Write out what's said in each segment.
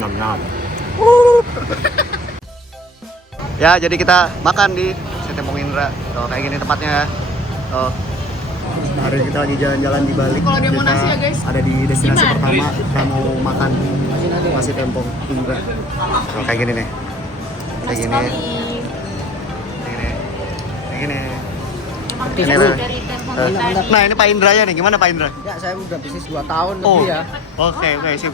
Nom nom. Ya, jadi kita makan di Tembong Indra. Tuh, kayak gini tempatnya ya. Tuh. Hari ini kita lagi jalan-jalan di Bali. Kalau dia mau Kita nasi ya, guys. ada di destinasi Gimana? pertama. Kita mau makan nasi Tembong Indra. Tuh, kayak gini nih. Kayak gini. Kayak gini. Kayak gini. Ini lah. Nah, ini Pak Indra ya nih. Gimana Pak Indra? Ya saya udah bisnis 2 tahun Oh, lebih ya. oke, siap.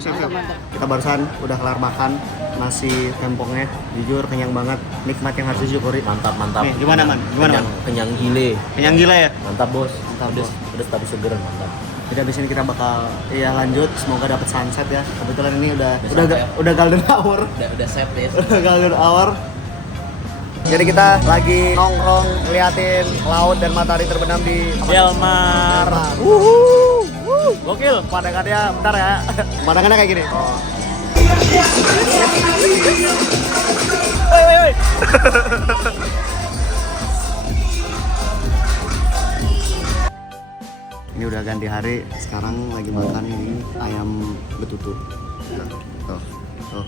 Kita barusan udah kelar makan nasi tempongnya, jujur kenyang banget, nikmat yang harus disyukuri. Mantap. Nih, gimana man? Gimana man? Kenyang gile. Kenyang gila ya? Mantap bos. Mantap, Bos. Pedes tapi seger mantap. Jadi abis ini kita bakal lanjut, semoga dapat sunset ya. Kebetulan ini udah sampai ya? udah golden hour. Udah set ya. Udah golden hour. Jadi kita lagi nongkrong ngeliatin laut dan matahari terbenam di Delmar. Gokil, pemandangannya bentar ya. Pemandangannya kayak gini. Oh. Woi. Ini udah ganti hari, sekarang lagi makan ini ayam betutu. Tuh.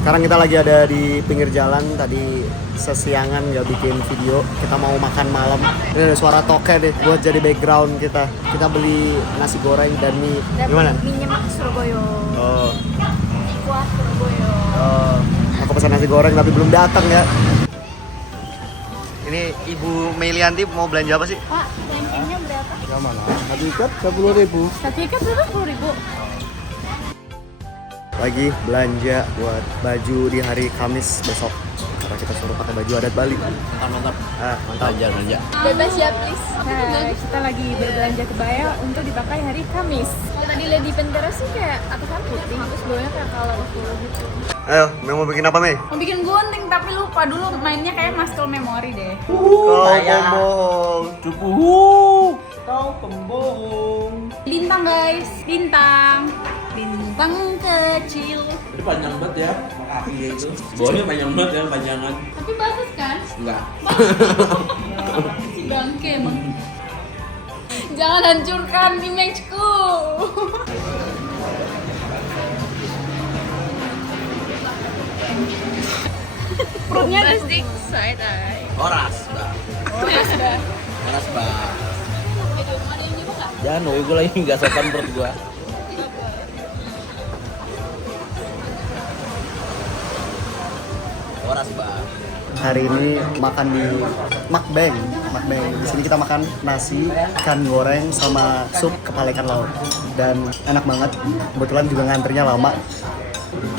Sekarang kita lagi ada di pinggir jalan, tadi sesiangan nggak bikin video, kita mau makan malam. Ini ada suara toke deh buat jadi background kita. Kita beli nasi goreng dan mie. Gimana? Mie mak Surabaya. Oh. Kuah Surabaya. Aku pesan nasi goreng tapi belum datang ya. Ini Ibu Melianti mau belanja apa sih? Pak, tempenya berapa? Yang mana? Satu ikat 10.000. Satu ikat berapa? 10.000. Lagi belanja buat baju di hari Kamis besok. Karena kita suruh pakai baju adat Bali. Mantap. Mantap. Belanja. Bebas ya, please. Nah, kita lagi berbelanja kebaya untuk dipakai hari Kamis. Tadi lihat di Pinterest sih kayak atasan putih, terus bawahnya kayak colorful gitu. Ayo, mau bikin apa, Mei? Mau bikin gunting tapi lupa dulu mainnya kayak muscle memory deh. Kau Saya. pembohong. Cupu. Kau pembohong. Bintang guys, bintang kecil. Ini panjang banget ya. Kakinya itu. Bawahnya panjang banget ya, panjangan. Tapi bagus kan? Enggak. Si bangke emang. Jangan hancurkan imageku. Perutnya plastik side eye. Oras, Bang. Oras, Bang. Jangan, gue lagi nggak sopan perut gue. Oras, Bang. Hari ini makan di Makbeng. Di sini kita makan nasi, ikan goreng sama sup kepala ikan laut. Dan enak banget. Kebetulan juga ngantrinya lama.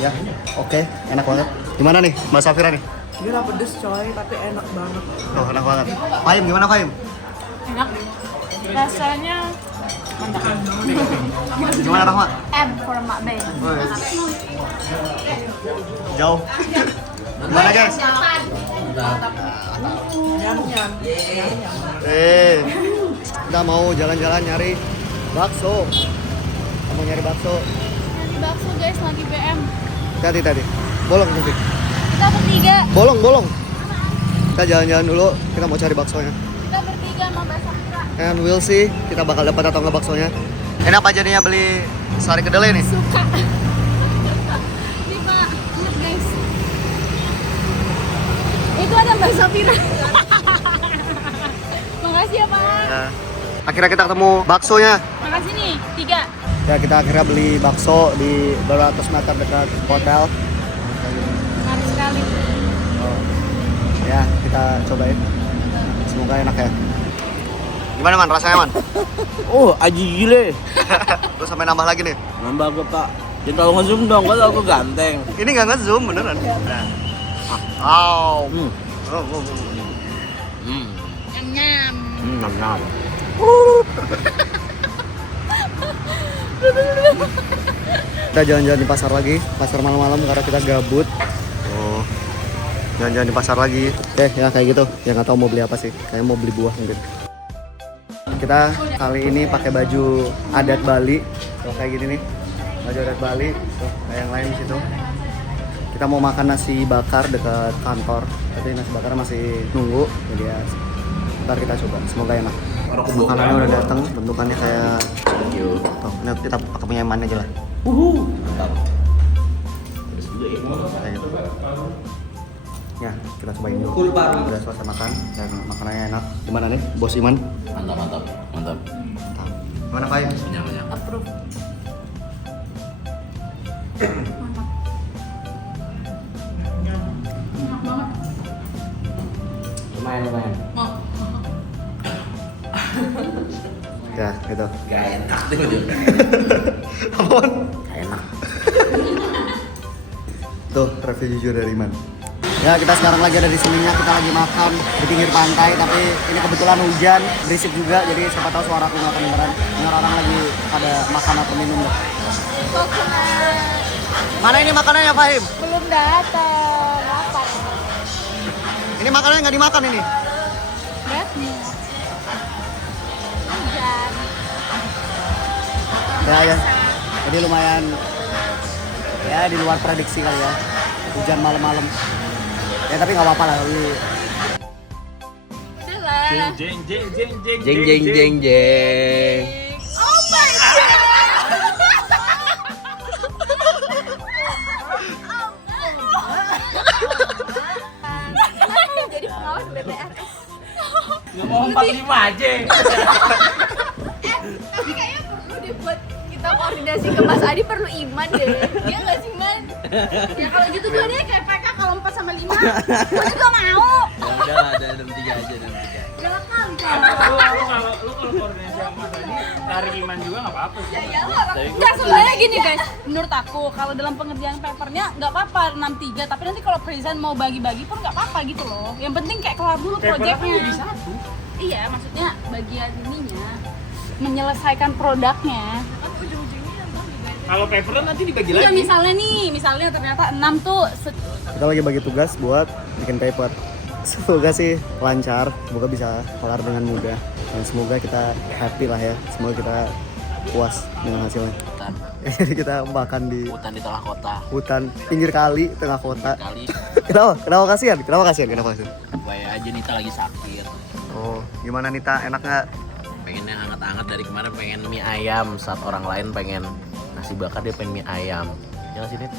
Ya, oke, enak banget. Gimana nih, Mbak Safira nih? Gila pedes coy, tapi enak banget. Oh, enak banget. Fahim, gimana Fahim? Enak. Rasanya mantap. Gimana Rahma? M for Mak Bay. Jauh. Gimana guys? Nyam-nyam. Kita mau jalan-jalan nyari bakso. Kita mau nyari bakso. Bakso guys lagi BM. Hati tadi. Bolong nanti. Kita bertiga. Bolong. Kita jalan-jalan dulu. Kita mau cari baksonya. Kita bertiga sama Mbak Safira. And we'll see kita bakal dapat atau nggak baksonya. Enak apa jadinya beli sari kedelai nih? Suka. Ini Pak, lihat guys. Itu ada Mbak Safira. Makasih ya Pak. Nah, akhirnya kita ketemu baksonya. Makasih nih, 3. Ya kita akhirnya beli bakso di 200 meter dekat hotel. Menarik sekali. Ya kita cobain. Semoga enak ya. Gimana man rasanya man? Oh, aji gile. Terus sampai nambah lagi nih. Nambah gue, Pak. Jangan terlalu nge-zoom dong, gue tau gue ganteng. Ini nggak nge-zoom beneran. Nah. Oh. Nyam-nyam. Nom nom. Kita jalan-jalan di pasar lagi, pasar malam-malam karena kita gabut. Oh. Jalan-jalan di pasar lagi. Oke, ya kayak gitu. Ya nggak tahu mau beli apa sih. Kayak mau beli buah mungkin. Kita kali ini pakai baju adat Bali. Tuh kayak gini nih. Baju adat Bali. Tuh kayak yang lain di situ. Kita mau makan nasi bakar dekat kantor. Tapi nasi bakar masih nunggu. Jadi ya ntar kita coba. Semoga enak. Makanannya udah datang, bentukannya kayak Yuk. tuh, ini kita pakai punya Iman aja lah. Mantap. Pedes juga ya. Kayak gitu. Ya, kita cobain dulu. Cool banget. Udah selesai makan dan makanannya enak. Gimana nih, Bos Iman? Mantap. Mantap. Gimana Pak? Kenyang. Approve. Lumayan. Ya, gitu. Gak enak tuh juga. Apaan? Gak enak. Tuh, review jujur dari Iman. Ya, kita sekarang lagi ada di sininya, kita lagi makan di pinggir pantai, tapi ini kebetulan hujan, berisik juga, jadi siapa tahu suara aku nggak kedengeran. Dengar orang lagi pada makan atau minum deh. Coconut. Mana ini makanannya, Fahim? Belum datang. Lapar. Ini makanannya nggak dimakan ini. Lihatnya. Hujan. Ya. Jadi lumayan, ya di luar prediksi kali ya. Hujan malam-malam. Ya tapi nggak apa-apa lah. Udahlah. Jeng. Oh my god. Jadi pengawas BTRS. Gak mau 45 aja. Tapi kayaknya perlu deh buat kita koordinasi ke Mas Adi, perlu Iman deh. Dia nggak sih, Man? Ya kalau gitu gue deh kayak PK kalau 4 sama 5. Gue juga mau. Udah lah, ada 3 aja. Jangan kan. Lu kalau koordinasi sama tadi tarik Iman juga nggak apa-apa sih. Enggak, sebenarnya gini guys, menurut aku kalau dalam pengerjaan papernya nggak apa-apa 63, tapi nanti kalau present mau bagi-bagi pun nggak apa-apa gitu loh. Yang penting kayak kelar dulu Papernya kan proyeknya. jadi satu. Iya, maksudnya bagian ininya menyelesaikan produknya. Kalau papernya nanti dibagi Iya, lagi. misalnya ternyata 6 tuh Kita lagi bagi tugas buat bikin paper. Semoga sih lancar, semoga bisa kelar dengan mudah, dan semoga kita happy lah ya. Semoga kita puas dengan hasilnya. Hutan. Jadi kita makan di Hutan di tengah kota. hutan pinggir kali tengah kota. Kali. Kenapa kasihan? Kenapa kasihan? Supaya aja Nita lagi sakit. Oh, gimana Nita? Enak nggak? Pengennya hangat-hangat dari kemarin, pengen mie ayam. Saat orang lain pengen nasi bakar, dia pengen mie ayam. Ya nggak sih, Nit?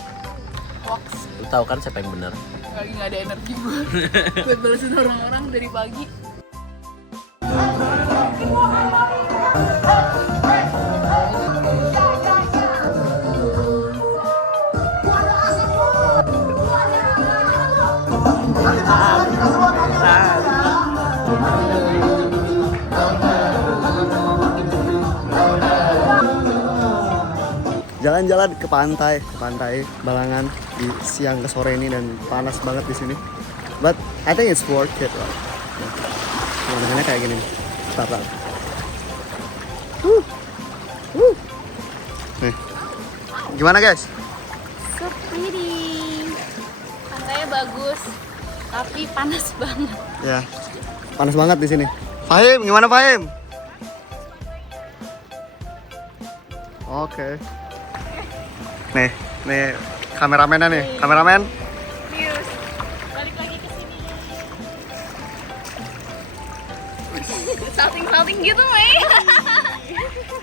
hoax. Lu tahu kan siapa yang bener? Lagi nggak ada energi buat balesin orang-orang dari pagi. Jalan-jalan ke pantai Balangan di siang ke sore ini, dan panas banget di sini. But I think it's worth it lah. Pemandangannya kayak gini. Bentar. Nih. Gimana guys? So pretty. Pantainya bagus, tapi panas banget. Ya, panas banget di sini. Fahim, gimana Fahim? Oke. Nih kameramennya nih, kameramen. Serius. Balik lagi ke sini. Salting gitu, Mei.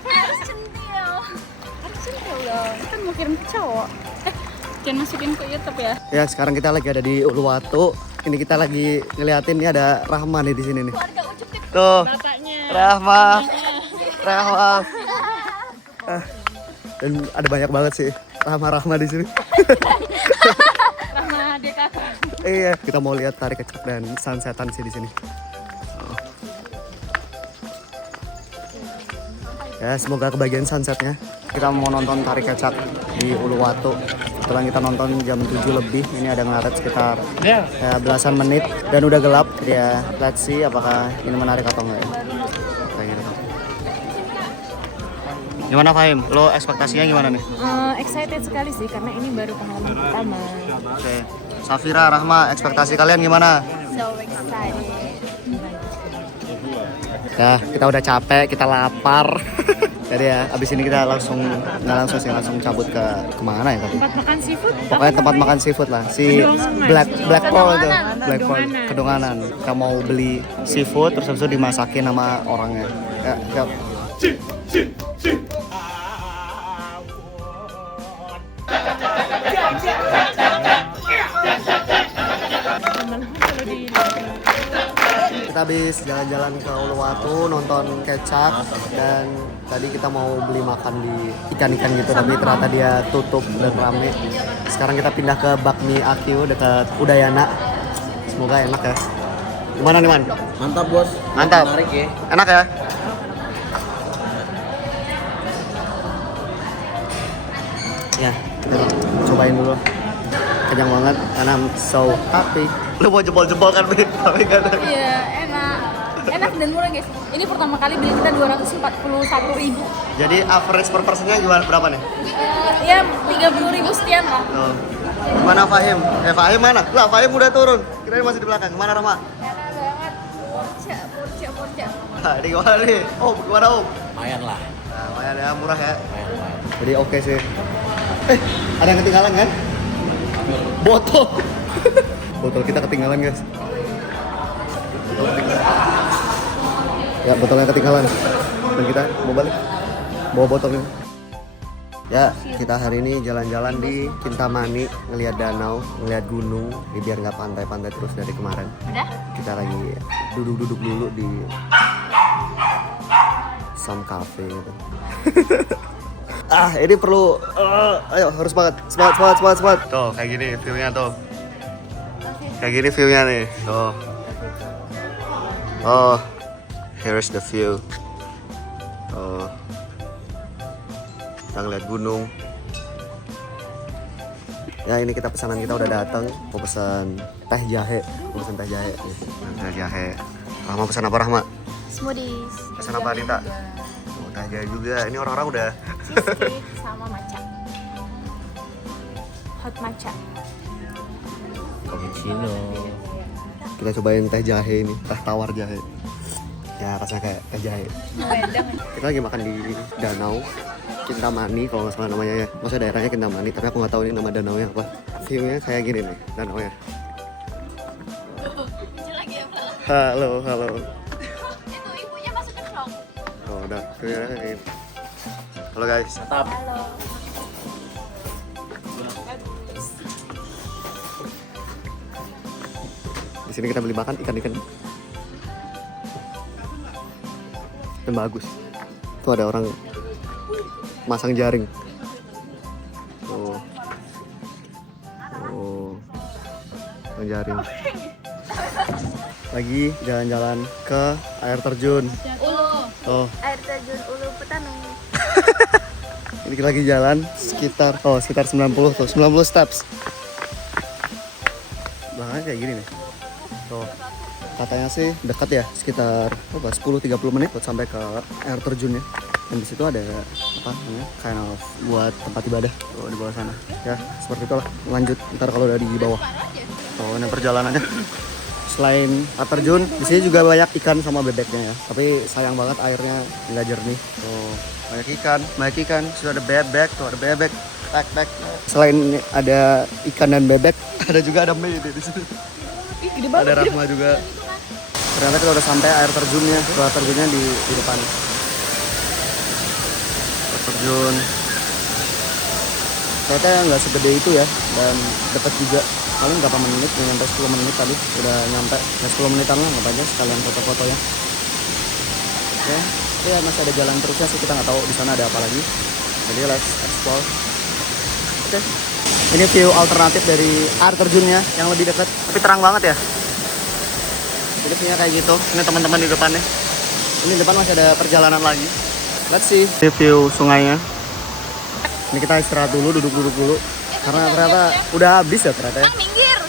Harus centil. Dong. Kan mau kirim ke cowok. Jangan masukin ke YouTube ya. Ya, sekarang kita lagi ada di Uluwatu. Ini kita lagi ngeliatin, nih ada Rahma nih di sini nih. Keluarga Ucup nih. Tuh, Bapaknya. Rahma. Dan ada banyak banget sih Rahma di sini. Rahma DKK. Iya, kita mau lihat tarik kecap dan sunsetan sih di sini. Ya, semoga kebagian sunsetnya. Kita mau nonton tari kecak di Uluwatu. Setelah kita nonton jam 7 lebih, ini ada ngaret sekitar ya, belasan menit dan udah gelap. Jadi ya, let's see apakah ini menarik atau enggak ya. Kayak gitu. Gimana Fahim? Lo ekspektasinya gimana nih? Excited sekali sih karena ini baru pengalaman pertama. Oke. Safira, Rahma, ekspektasi kalian gimana? So excited. Ya, kita udah capek, kita lapar. Jadi ya, abis ini kita langsung nggak langsung cabut ke kemana ya tapi? Tempat makan seafood. Pokoknya tempat makan seafood lah. Si Black Pearl itu, Black Pearl Kedonganan. Kita mau beli seafood terus habis itu dimasakin sama orangnya. Ya, siap. Kita habis jalan-jalan ke Uluwatu, nonton kecap, dan tadi kita mau beli makan di ikan-ikan gitu, tapi ternyata dia tutup dan rame. Sekarang kita pindah ke Bakmi Akyu dekat Udayana. Semoga enak ya. Gimana nih Man? Mantap bos. Mantap. Menarik ya. Enak ya? Ya, kita cobain dulu. Kenyang banget, and I'm so happy. Lu mau jebol-jebol kan, Bin? Tapi gak ada. Iya, enak dan murah guys. Ini pertama kali beli kita 241.000. Jadi average per personnya gimana, berapa nih? Ya 30.000 sekian lah. Oh. Mana Fahim? Fahim mana? Lah, Fahim udah turun. Kirain masih di belakang. Kemana Rama? Enak banget. Porca. Nah, ini gimana nih? Om, gimana Om? Lumayan lah. Nah, lumayan ya, murah ya. Lumayan. Jadi oke sih. Ada yang ketinggalan kan? Botol. Botol kita ketinggalan guys. Ya, botolnya ketinggalan. Dan kita mau balik. Bawa botolnya. Ya, kita hari ini jalan-jalan di Kintamani, ngelihat danau, ngelihat gunung, biar nggak pantai-pantai terus dari kemarin. Udah? Kita lagi duduk-duduk dulu di some cafe gitu. Ini perlu, ayo harus semangat. Tuh, kayak gini view-nya tuh. Kayak gini view-nya nih, tuh. Oh, here's the view. Oh. Kita ngeliat gunung. Ya ini kita pesanan kita udah datang. Mau pesan teh jahe. Teh jahe. Rahma pesan apa Rahma? Smoothies. Pesan apa Anita? Oh, teh jahe juga. Ini orang-orang udah. Cheesecake sama matcha. Hot matcha. Cappuccino. Kita cobain teh jahe ini. Teh tawar jahe. Ya rasanya kayak teh jahe. Kita lagi makan di danau Kintamani kalau nggak salah namanya ya. Maksudnya daerahnya Kintamani, tapi aku nggak tahu ini nama danaunya apa. View-nya kayak gini nih danaunya. Halo. Itu ibunya masuk ke vlog. Oh udah, view-nya kayak gini. Halo guys. Mantap. Halo. Di sini kita beli makan ikan-ikan. Dan bagus. Tuh ada orang masang jaring. Oh, masang jaring. Lagi jalan-jalan ke air terjun. Ulu. Air terjun Ulu Petanu. Ini kita lagi jalan sekitar 90 tuh, 90 steps. Bahkan kayak gini nih. Tuh. Katanya sih dekat ya, sekitar 10-30 menit buat sampai ke air terjunnya. Dan di situ ada apa namanya, kind of buat tempat ibadah di bawah sana. Ya seperti itulah. Lanjut ntar kalau udah di bawah. Oh ini perjalanannya. Selain air terjun, di sini juga banyak ikan sama bebeknya ya. Tapi sayang banget airnya nggak jernih. Tuh banyak ikan. Sudah ada bebek, tuh ada bebek. Bek. Selain ada ikan dan bebek, ada juga ada mie di sini. Ada Rahma juga. Ternyata kita udah sampai air terjunnya. Air terjunnya di depan. Air terjun. Ternyata nggak segede itu ya, dan dekat juga. Paling berapa menit, nyampe 10 menit tadi. Udah nyampe, ya 10 menitan lah, nggak aja sekalian foto-fotonya. Oke, ya masih ada jalan terusnya sih, kita nggak tahu di sana ada apa lagi. Jadi let's explore. Oke. Ini view alternatif dari air terjunnya yang lebih dekat, tapi terang banget ya. Jadi view-nya kayak gitu. Ini teman-teman di depannya. Ini depan masih ada perjalanan lagi. Let's see. Ini view sungainya. Ini kita istirahat dulu, duduk dulu. Karena ternyata udah habis ya ternyata ya. Minggir.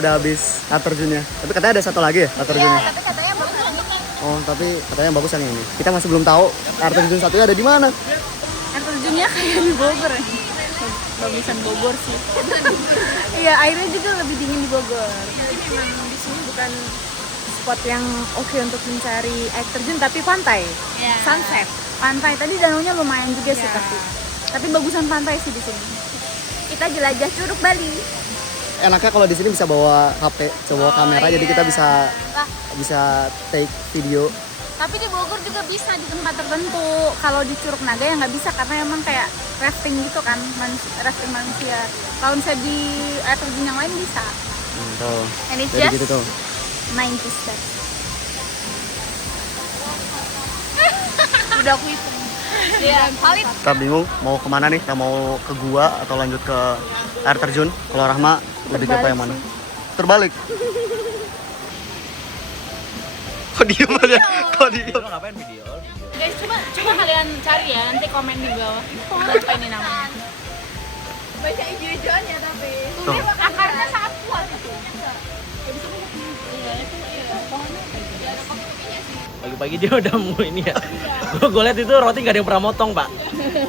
Udah habis air terjunnya. Tapi katanya ada satu lagi ya air terjunnya. Tapi katanya bagus lagi. Oh, tapi katanya bagus yang ini. Kita masih belum tahu air terjun satunya ada di mana. Air terjunnya kayak di Bogor ya. Bagusan Bogor sih. Iya, airnya juga lebih dingin di Bogor. Jadi memang di sini bukan spot yang oke untuk mencari air terjun, tapi pantai. Ya. Sunset. Pantai tadi danaunya lumayan juga sih tapi bagusan pantai sih di sini. Kita jelajah Curug Bali. Enaknya kalau di sini bisa bawa HP, bawa kamera, jadi kita bisa take video. Tapi di Bogor juga bisa di tempat tertentu. Kalau di Curug Naga ya nggak bisa karena emang kayak rafting gitu kan, rafting manusia. Kalau misalnya di air terjun yang lain bisa. Tuh. And it's Jadi just gitu tuh. 90 steps. Udah aku hitung. Iya, valid. Kita bingung mau kemana nih, kita mau ke gua atau lanjut ke air terjun. Kalau Rahma lebih ke yang mana? Terbalik. Kok diem aja? Kok diem? Lo ngapain video? Guys, coba kalian cari ya, nanti komen di bawah. Apa ini namanya? Baca hijau-hijauannya tapi. Tuh. Akarnya sangat kuat itu. Pagi-pagi dia udah mau ini ya. Gue liat itu roti gak ada yang pernah motong, Pak.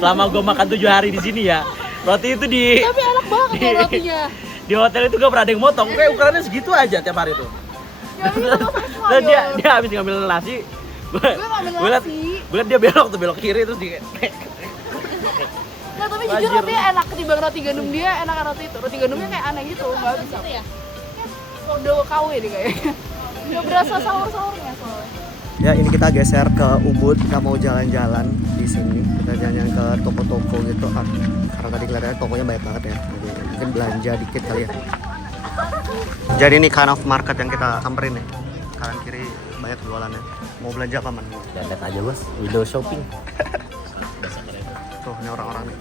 Selama gue makan 7 hari di sini ya. Roti itu di Tapi enak banget ya rotinya. di hotel itu gak pernah ada yang motong. Kayak ukurannya segitu aja tiap hari tuh. Terus dia habis ngambil nasi. Gue liat dia belok kiri terus di Nah, tapi jujur Wajir. rotinya enak ketimbang roti gandum dia, enak roti itu. Roti gandumnya kayak aneh gitu, nggak bisa. Udah KW deh kayaknya. Udah berasa sahur-sahurnya soalnya. Ya ini kita geser ke Ubud, kita mau jalan-jalan di sini. Kita jalan ke toko-toko gitu kan. Karena tadi kelihatannya tokonya banyak banget ya. Jadi mungkin belanja dikit kali ya. Jadi ini kind of market yang kita samperin nih. Kanan kiri banyak jualannya. Mau belanja apa man? lihat aja bos, window shopping. Tuh ini orang-orang nih.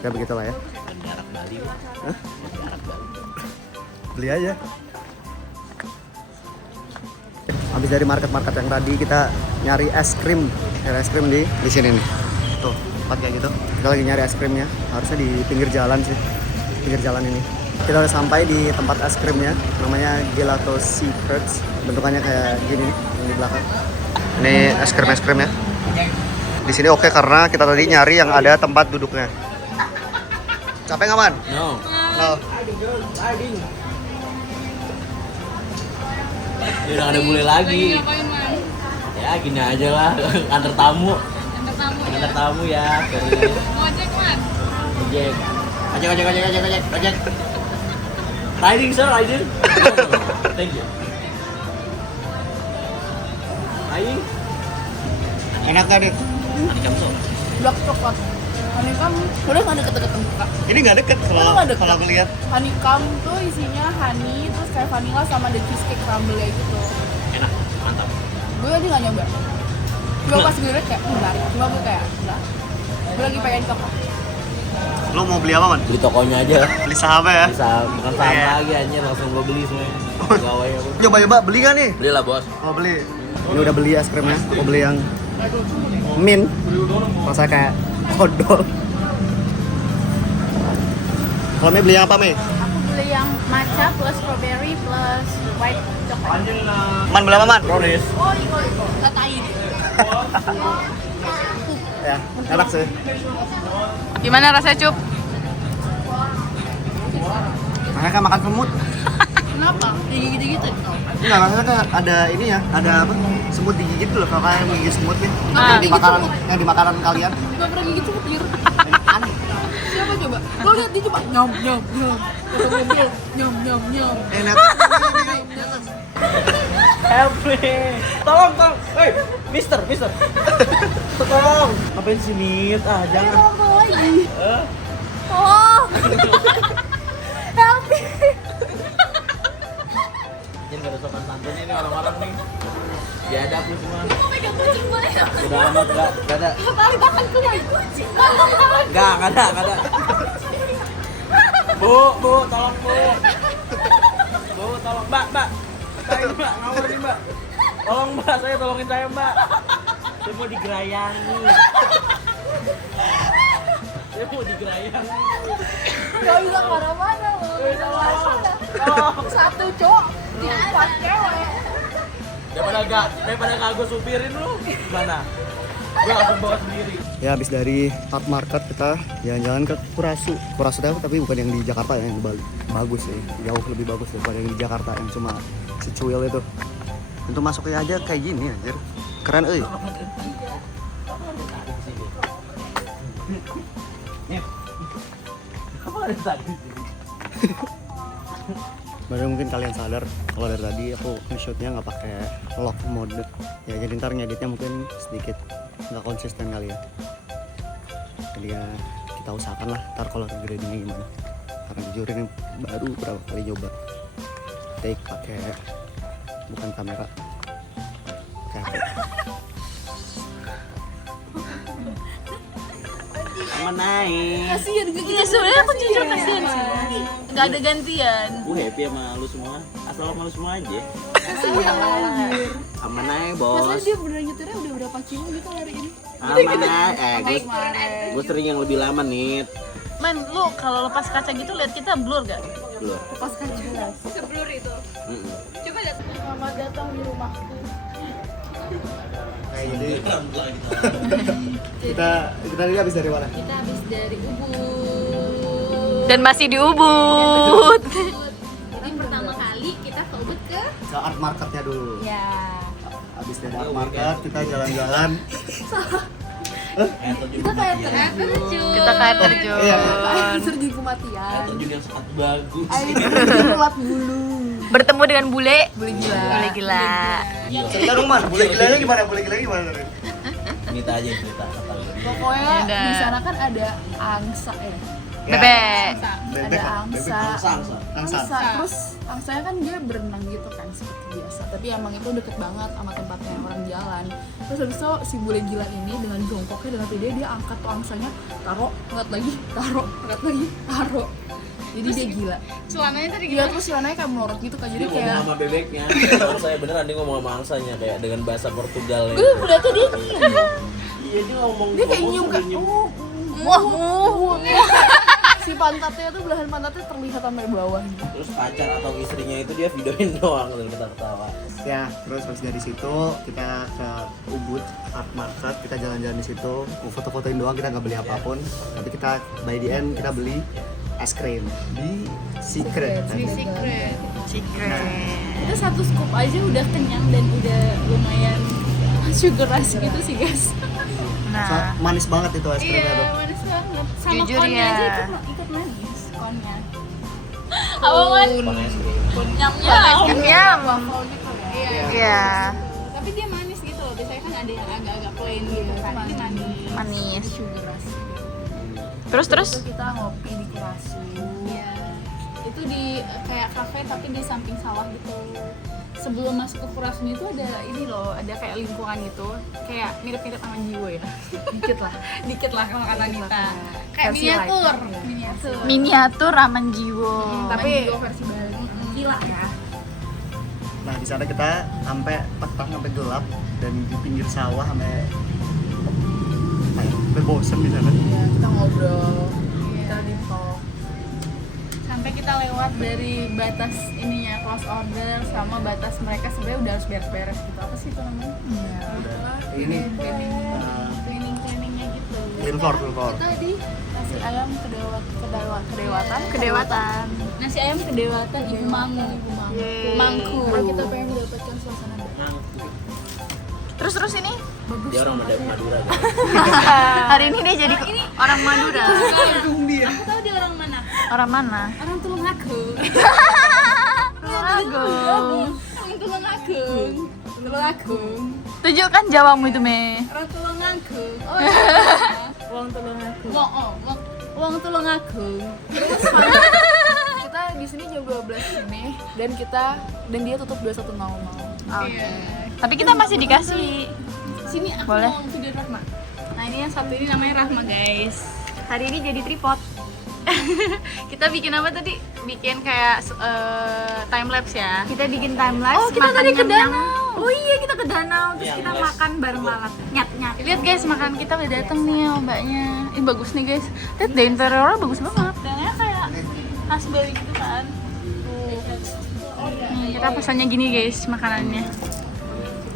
Ya begitulah ya. Jarak Bali. Jarak Bali. Beli aja. Habis dari market-market yang tadi kita nyari es krim. Nyari es krim di sini nih. Tuh, tempat kayak gitu. Kita lagi nyari es krimnya. Harusnya di pinggir jalan sih. Pinggir jalan ini. Kita udah sampai di tempat es krimnya. Namanya Gelato Secrets. Bentukannya kayak gini nih, yang di belakang. Ini es krimnya. Di sini oke karena kita tadi nyari yang ada tempat duduknya. Capek nggak man? No. No. Ini udah gak ada bule lagi. Ngapain, Man? Ya gini aja lah, antar tamu. Antar tamu ya. Antar tamu ya. Dari Ngojek, Man. ojek. Ojek. Riding sir, riding. Thank you. Riding. Enak gak nih? Ani kamso. Black coklat. Honeycomb udah nggak deket-deket muka. Ini nggak deket Kenapa nggak deket? kalau aku lihat. Honeycomb tuh isinya honey, terus kayak vanilla sama the cheesecake crumble gitu. Enak, mantap. Gue tadi nggak nyoba. Gue pas gue liat kayak menarik, cuma gue kayak enggak. Gue lagi pengen coklat. Lo mau beli apa man? Beli tokonya aja. Beli saham ya? Bisa bukan saham Iya. lagi anjir, langsung gue beli semuanya. Pegawai aku. Coba beli gak nih? Beli lah bos. Mau beli. Ini udah beli es krimnya. Mau beli yang mint. Rasanya kayak odol. Kalau Mei beli yang apa Mei? Aku beli yang matcha plus strawberry plus white chocolate. Man beli apa man? Brownies. Katain. Ya, enak sih. Gimana rasanya Cup? Makanya kan makan semut. Kenapa? Digigit-digit ya? Enggak, rasanya kayak ada ini ya, ada apa? Semut digigit tuh loh, kalau kayak menggigit semut nih. Ah, Yang di makanan, yang di makanan kalian. Gak pernah gigit semut lir. Aneh. Siapa coba? Lo lihat dia coba nyom. Nyom. Enak. Help me. Tolong. Hey, Mister. Tolong. Ngapain sih, Mit? Ah, jangan. lagi. Eh, Oh. Help me. jangan gak ada sopan santun ini orang-orang nih. Biadab lu semua. Mau megang kucing boleh nggak? Udah amat, gak ada. Kali makan keluar kucing. Gak ada. Bu, tolong Bu. Bu, tolong Mbak. Saya Mbak, ngawur nih Mbak. Tolong Mbak, tolongin saya Mbak. Saya mau digerayangi. Gak bisa kemana-mana lo. Bisa kemana-mana. Satu cowok, empat cewek. Daripada gak gue supirin lu. Gimana? Gue langsung bawa sendiri. Ya habis dari Park Market kita jalan-jalan ke Kurasu. Kurasu tapi bukan yang di Jakarta ya, yang di Bali. Bagus sih, jauh lebih bagus daripada yang di Jakarta yang cuma secuil itu. Untuk masuknya aja kayak gini anjir. Keren euy. Kok ada tadi? Baru mungkin kalian sadar kalau dari tadi aku nge-shootnya nggak pakai lock mode ya, jadi ntar ngeditnya mungkin sedikit nggak konsisten kali ya. Jadi ya kita usahakan lah ntar kalau gradingnya gimana, karena jujur ini baru berapa kali coba take pakai bukan kamera, pakai HP. Sama naik. Kasian gue. Iya sebenarnya aku jujur kasian sih. Gak ada gantian. Gue happy sama lu semua. Asal sama lu semua aja. Sama naik bos. Masalah dia beneran nyetirnya udah berapa kilo gitu hari ini? Sama naik. Gue sering yang lebih lama nih. Man, lu kalau lepas kaca gitu lihat kita blur gak? Belum. Pas kan jelas. Seblur itu. Coba lihat. Selamat datang di rumahku. Kayak jadi kita tadi habis dari mana? Kita habis dari Ubud. Dan masih di Ubud. Jadi pertama kali kita ke Ubud ke Ke art marketnya dulu. ya. Habis dari art market kita jalan-jalan. Kita kayak terjun. Kita kayak terjun. Iya. Terjun kematian. Terjun yang sangat bagus. Air terjun gelap bulu. Bertemu dengan bule. Bule gila. Bule gila. Cerita dong man, boleh gilanya gimana? Boleh gilanya gimana? Cerita aja cerita. Kata lu. Pokoknya Ada. di sana kan ada angsa ya. Bebek. Bebek. Ada angsa. Angsa. Angsa. Terus angsanya kan dia berenang gitu kan seperti biasa. Tapi emang itu deket banget sama tempatnya orang jalan. Terus habis itu si bule gila ini dengan jongkoknya dengan pede dia angkat tuh angsanya, taruh, angkat lagi, taruh, angkat lagi, taruh. Jadi dia gila. Celananya tadi Iya terus celananya kayak melorot gitu kan. Jadi Dia ngomong kayak sama bebeknya. Saya beneran dia ngomong sama angsanya kayak dengan bahasa Portugal. gue berarti dia nyium. Iya dia ngomong. Dia kayak nyium kayak Wah, si pantatnya tuh belahan pantatnya terlihat sampai bawah gitu. Terus pacar atau istrinya itu dia videoin doang dan kita ketawa. Ya, terus habis dari situ kita ke Ubud Art Market, kita jalan-jalan di situ, mau foto-fotoin doang, kita nggak beli apapun. Tapi kita by the end kita beli es krim di Secret. secret. secret. Itu satu scoop aja udah kenyang dan udah lumayan sugar rush gitu sih guys. Nah, Manis banget itu es krimnya tuh. Iya, manis banget. Sama Jujur konnya ya. aja ikut manis konnya. Apa man? Pakai es krim. nyam. Iya. Iya, Tapi dia manis gitu loh. Biasanya kan ada yang agak-agak plain gitu kan. Ini manis. manis. Sugar rush. Terus Terus kita ngopi di Kurasu. Iya. Itu di kayak kafe tapi di samping sawah gitu. Sebelum masuk ke Kurasmi itu ada ini loh, ada kayak lingkungan gitu, kayak mirip-mirip sama Jiwo ya. Dikit lah kalau kata Nita. Kayak Versi miniatur, light, ya. miniatur. Miniatur Raman Jiwo. Tapi Jiwo versi baru. Gila ya. Nah di sana kita sampai petang sampai gelap dan di pinggir sawah sampai sampai bosen di sana. ya, kita ngobrol, kita di talk. Sampai kita lewat dari batas ininya close order sama batas mereka sebenarnya udah harus beres-beres gitu. Apa sih itu namanya? Ini Cleaning-cleaningnya gitu. clean floor. Kita di nasi ayam kedewatan. Nasi ayam kedewatan Ibu Mangu. Mangku. Karena kita pengen mendapatkan suasana baru. Terus ini Dia orang Madura kan. hari ini dia jadi orang Madura. Aku tahu dia orang mana? Orang mana? Orang Tulungagung. Tulungagung. Orang Tulungagung. Tulungagung. Tunjukkan Jawamu itu, Me. Orang Tulungagung. Oh, Uang Tulungagung. Uang Tulungagung. Kita di sini jam 12 ini dan dia tutup 21.00. Oke. Tapi kita masih dikasih. Sini aku Boleh. mau video Rahma. Nah ini yang satu ini namanya Rahma guys. Hari ini jadi tripod. Kita bikin apa tadi? Bikin kayak time lapse ya. Kita bikin time lapse. Oh, kita tadi ke danau. Oh iya, kita ke danau terus Yang kita les. makan bareng lalat. Nyat. Lihat guys, makan kita udah dateng nih mbaknya. Ini bagus nih guys. Lihat deh interiornya bagus banget. Dananya kayak Asbari gitu kan. Nih, kita pesannya gini guys makanannya.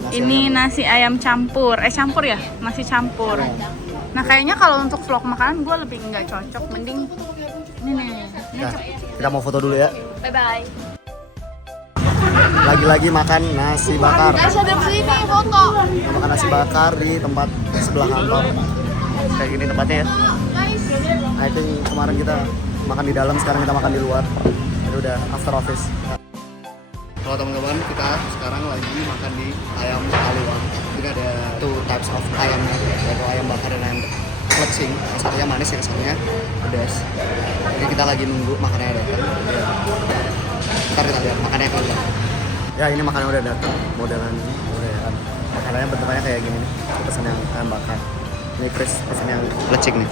Ini nasi ayam campur, campur ya? Nasi campur. Nah kayaknya kalau untuk vlog makanan gue lebih nggak cocok, mending ini nih. Nah, kita mau foto dulu ya. Bye bye. Lagi-lagi makan nasi bakar. Guys, ada sini foto. Kita makan nasi bakar di tempat sebelah kantor. Kayak gini tempatnya ya. Nah itu yang kemarin kita makan di dalam, sekarang kita makan di luar. Ini udah after office. Kalau teman-teman, kita sekarang lagi makan di ayam Aliwang. Ini ada two types of ayamnya, yaitu ayam bakar dan ayam flexing. Yang satunya manis, yang satunya pedas. Jadi kita lagi nunggu makanannya datang. Ntar kita lihat makanannya keluar. Ya ini makanannya udah datang, modelan makanannya bentukannya kayak gini nih. Aku pesen yang ayam bakar. Ini Chris pesen yang flexing nih.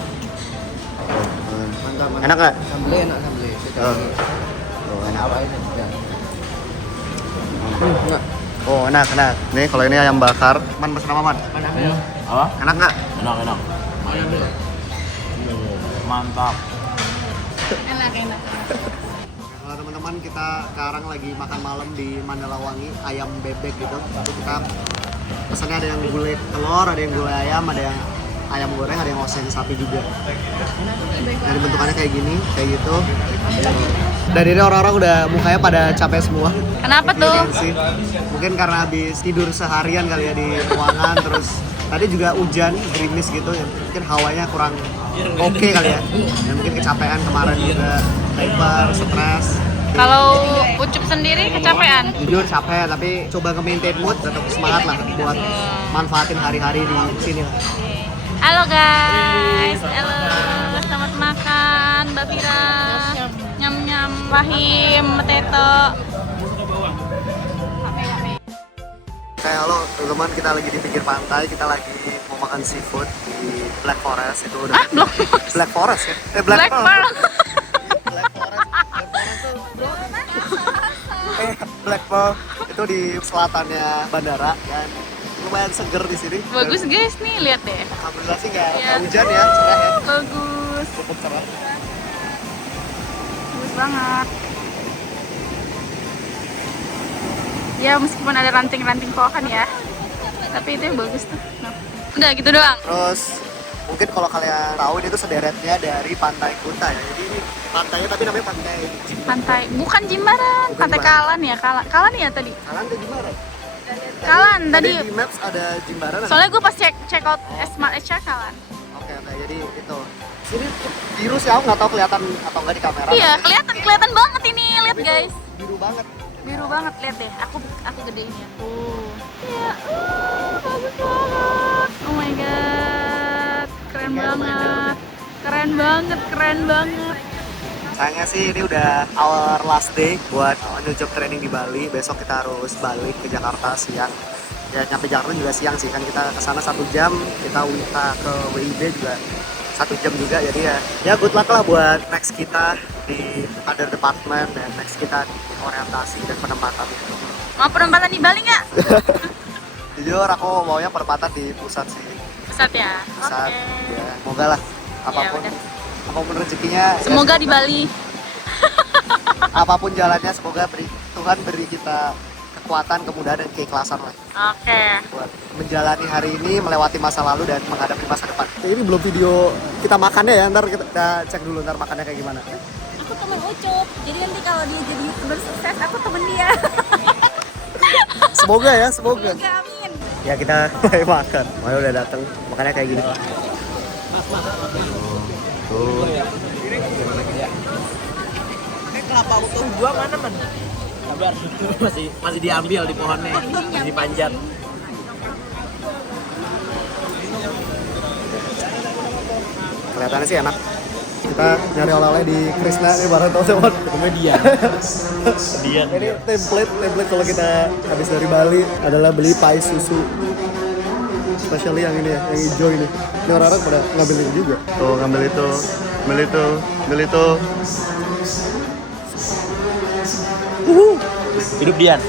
Mantap. Enak nggak? Sambelnya enak sambelnya. Oh, enak. Apa ini? Ya. Enak. Oh enak. Nih kalau ini ayam bakar, Man pesen apa Man? Apa? Enak nggak? Enak. Mantap. Enak. Kalau teman-teman kita sekarang lagi makan malam di Mandalawangi, ayam bebek gitu. Tapi kita pesannya ada yang gulai telur, ada yang gulai ayam, ada yang ayam goreng, ada yang oseng sapi juga. Dari bentukannya kayak gini, kayak gitu. Dan ini orang-orang udah mukanya pada capek semua. Kenapa tuh? Iya sih. Mungkin karena habis tidur seharian kali ya di ruangan, terus tadi juga hujan, gerimis gitu, ya mungkin hawanya kurang oke kali ya. Dan mungkin kecapean kemarin juga, hyper, stres. Kalau Ucup sendiri kecapean? Jujur capek, tapi coba nge-maintain mood, tetap semangat lah buat manfaatin hari-hari di sini lah. Halo guys, halo, selamat makan Mbak Vira. Nyam Rahim, Teto. Kayak halo teman-teman, kita lagi di pinggir pantai, kita lagi mau makan seafood di Black Forest. Itu udah Black Forest ya? Black Pearl. Black Forest. Black Pearl itu di selatannya bandara dan lumayan seger di sini. Bagus guys nih, lihat deh. Alhamdulillah sih nggak Iya. hujan ya, cerah ya. Bagus. Cukup cerah. Bagus banget. Ya meskipun ada ranting-ranting pohon ya, tapi itu bagus tuh. Nah, udah gitu doang. Terus mungkin kalau kalian tahu ini tuh sederetnya dari Pantai Kuta ya. Jadi ini pantainya tapi namanya Pantai Pantai, bukan Jimbaran, Bukan Pantai Jimbaran. Kalan ya, Kalan ya tadi. Kalan tuh gimana? Kalan tadi. Di Maps ada Jimbaran. Soalnya gue pas check out Smart HR Kalan. Oke, jadi itu. Ini biru sih, aku nggak tahu kelihatan atau nggak di kamera. Iya, kelihatan banget ini, lihat Tapi guys. itu biru banget. Biru banget, lihat deh. Aku gedein ya. Iya, bagus banget. Oh my god, keren banget. Keren banget. Sayangnya sih ini udah our last day buat new job training di Bali. Besok kita harus balik ke Jakarta siang. Ya nyampe Jakarta juga siang sih, kan kita kesana 1 jam, kita ke WIB juga 1 jam juga. Jadi ya good luck lah buat next kita di other department dan next kita di orientasi dan penempatan. Mau penempatan di Bali nggak? Jujur aku maunya penempatan di pusat sih. Pusat ya. Pusat. Oke. Ya, semoga lah apapun udah. apapun rezekinya. Semoga di Bali. Apapun jalannya, semoga Tuhan beri kita kekuatan, kemudahan dan keikhlasan lah Oke. buat menjalani hari ini, melewati masa lalu dan menghadapi masa depan. Ini belum video kita makannya ya, ntar kita cek dulu ntar makannya kayak gimana. Aku temen Ucup, jadi nanti kalau dia jadi YouTuber sukses, aku temen dia. Semoga ya, semoga. Amin. Ya kita mulai makan. Mayo udah datang, makannya kayak gini. Tuh. Ini kelapa utuh gua mana man? Sabar, masih diambil di pohonnya, masih dipanjat. Kelihatannya sih enak. Kita nyari oleh-oleh di Krishna nih bareng teman-teman. Kemudian, Ini template kalau kita habis dari Bali adalah beli pai susu. Especially yang ini ya, yang hijau ini. Ini orang-orang pada ngambil ini juga. Tuh, ngambil itu. hidup Dian.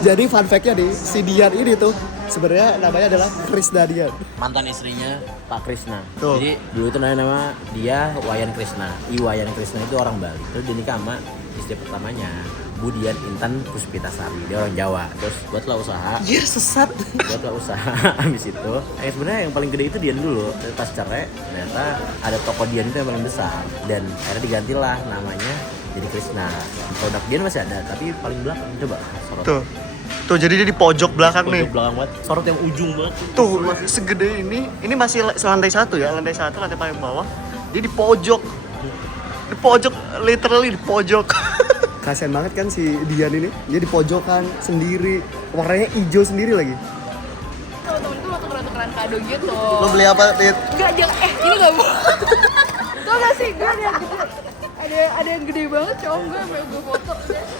Jadi fun fact-nya nih, si Dian ini tuh sebenarnya namanya adalah Krisna Dian. Mantan istrinya Pak Krisna. Tuh. Jadi dulu itu nama dia Wayan Krisna. Wayan Krisna itu orang Bali. Terus dia nikah sama istri pertamanya Bu Dian Intan Puspitasari. Dia orang Jawa. Terus buatlah usaha. Anjir, sesat. Buatlah usaha. Habis itu, sebenarnya yang paling gede itu Dian dulu. Terus pas cerai, ternyata ada toko Dian itu yang paling besar. Dan akhirnya digantilah namanya jadi Krisna. Produk Dian masih ada, tapi paling belakang. Coba sorot. Tuh jadi dia di pojok belakang nih. Pojok belakang banget. Sorot yang ujung banget. Tuh, segede ini masih lantai 1 ya, lantai 1, lantai paling bawah. Dia di pojok. Di pojok, literally di pojok. Kasian banget kan si Dian ini. Dia di pojokan sendiri. Warnanya hijau sendiri lagi. Temen-temen gue mau tukeran-tukeran kado gitu. Lo beli apa, Dit? Enggak, jangan, ini gak mau. Tau gak sih, gue ada yang gede. Ada yang gede banget, cowok gue foto.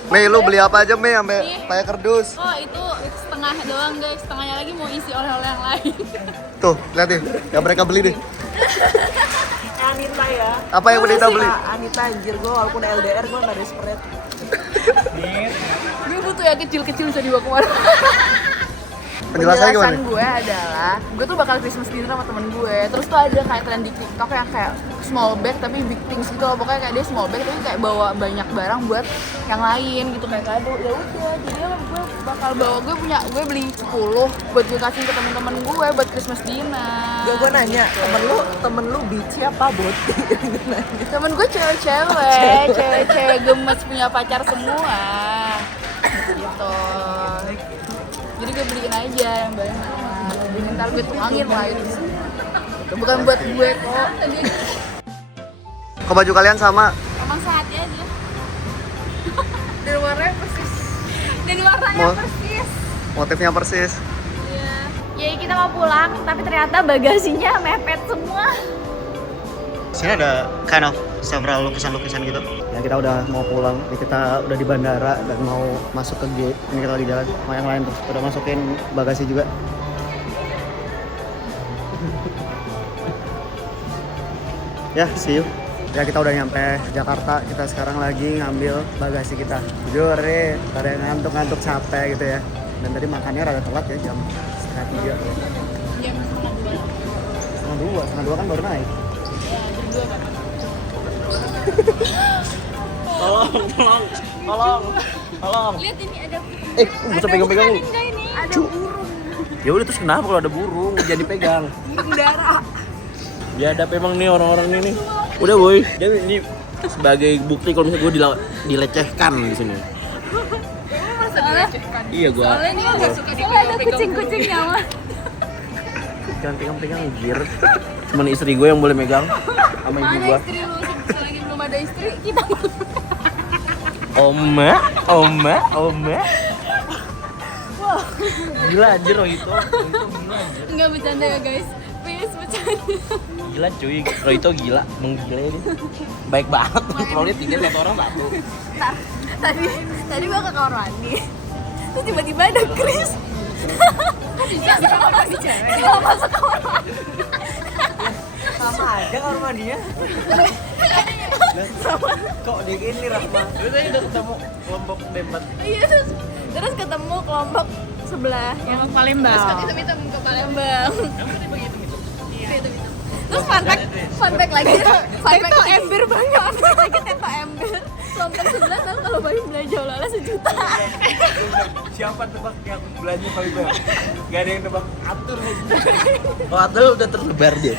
Mei, lu beli apa aja, Mei? Sampai kayak kardus. Oh itu setengah doang guys, setengahnya lagi mau isi oleh-oleh yang lain. Tuh, lihat deh. Yang mereka beli deh. Anita ya. Apa yang Anita beli? Anita anjir, gue walaupun LDR gue gak desperate. Gue butuh yang kecil-kecil bisa dibawa kemana. Penjelasannya gimana? Penjelasan gue adalah, gue tuh bakal Christmas dinner sama temen gue. Terus tuh ada kayak tren di TikTok yang kayak small bag tapi big things gitu loh. Pokoknya kayak dia small bag tapi kayak bawa banyak barang buat yang lain gitu kayak kado. Ya udah, jadi gue bakal bawa, gue beli 10 buat gue kasih ke temen-temen gue buat Christmas dinner. Gak, gue nanya, temen lu bici apa boti? Temen gue cewek-cewek gemes punya pacar semua gitu. Jadi gue beliin aja yang banyak. Jadi ntar gue tuangin lah itu. Bukan buat gue kok. Kok baju kalian sama? Emang saatnya aja. Dan warnanya persis. Dan warnanya Mau- persis. Motifnya persis. Iya. Ya kita mau pulang, tapi ternyata bagasinya mepet semua. Sini ada kind of several lukisan-lukisan gitu. Ya kita udah mau pulang, ini kita udah di bandara dan mau masuk ke gate. Ini kita lagi jalan sama yang lain tuh, udah masukin bagasi juga. Ya, see you. Ya kita udah nyampe Jakarta, kita sekarang lagi ngambil bagasi kita. Jujur nih, ada yang ngantuk-ngantuk capek gitu ya. Dan tadi makannya rada telat ya, jam setengah 3. Jam Setengah 2 kan baru naik. Tolong. Lihat ini ada Bisa pegang-pegang nih. enggak ini? Ada burung. Ya udah terus kenapa kalau ada burung jadi pegang? Burung dara. Ya ada emang nih orang-orang ini nih. Udah boy, dia ini sebagai bukti kalau misalnya gue dilecehkan di sini. Iya gue. Soalnya ini enggak suka dipegang-pegang. Kucing-kucingnya mah. Jangan pegang-pegang gir. Cuman istri gue yang boleh megang sama ibu Mana gue. istri lu? Selagi belum ada istri, kita Oma. Gila anjir Rohito gila anjir. enggak bercanda ya guys. Please bercanda. Gila cuy, Rohito gila, menggila ini. Baik banget, kontrolnya 3 satu orang satu. Tadi gua ke kamar mandi. Terus tiba-tiba ada Chris. Bisa masuk kamar mandi. Sama aja kamar mandinya. Kok di gini Rahma? Lu tadi udah ketemu kelompok debat. Iya terus ketemu kelompok sebelah yang Palembang. hitam-hitam ke Palembang. Terus fun fact lagi, teto ember banget, lagi teto ember. Kelompok sebelah tahu kalau Bayu belanja oleh-oleh sejuta. Siapa tebak yang belanja paling banyak? Gak ada yang tebak atur lagi. Oh, Atul udah tersebar dia.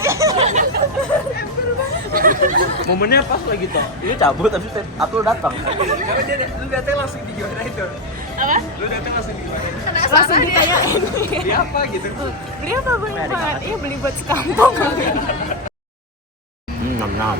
Momennya pas lagi toh. Ini cabut tapi Atul datang. Lu datang langsung di gimana itu? Apa? Lu datang langsung di gimana? Langsung ditanyain. Beli apa gitu? Beli apa banyak banget? Iya beli buat sekampung. Nam.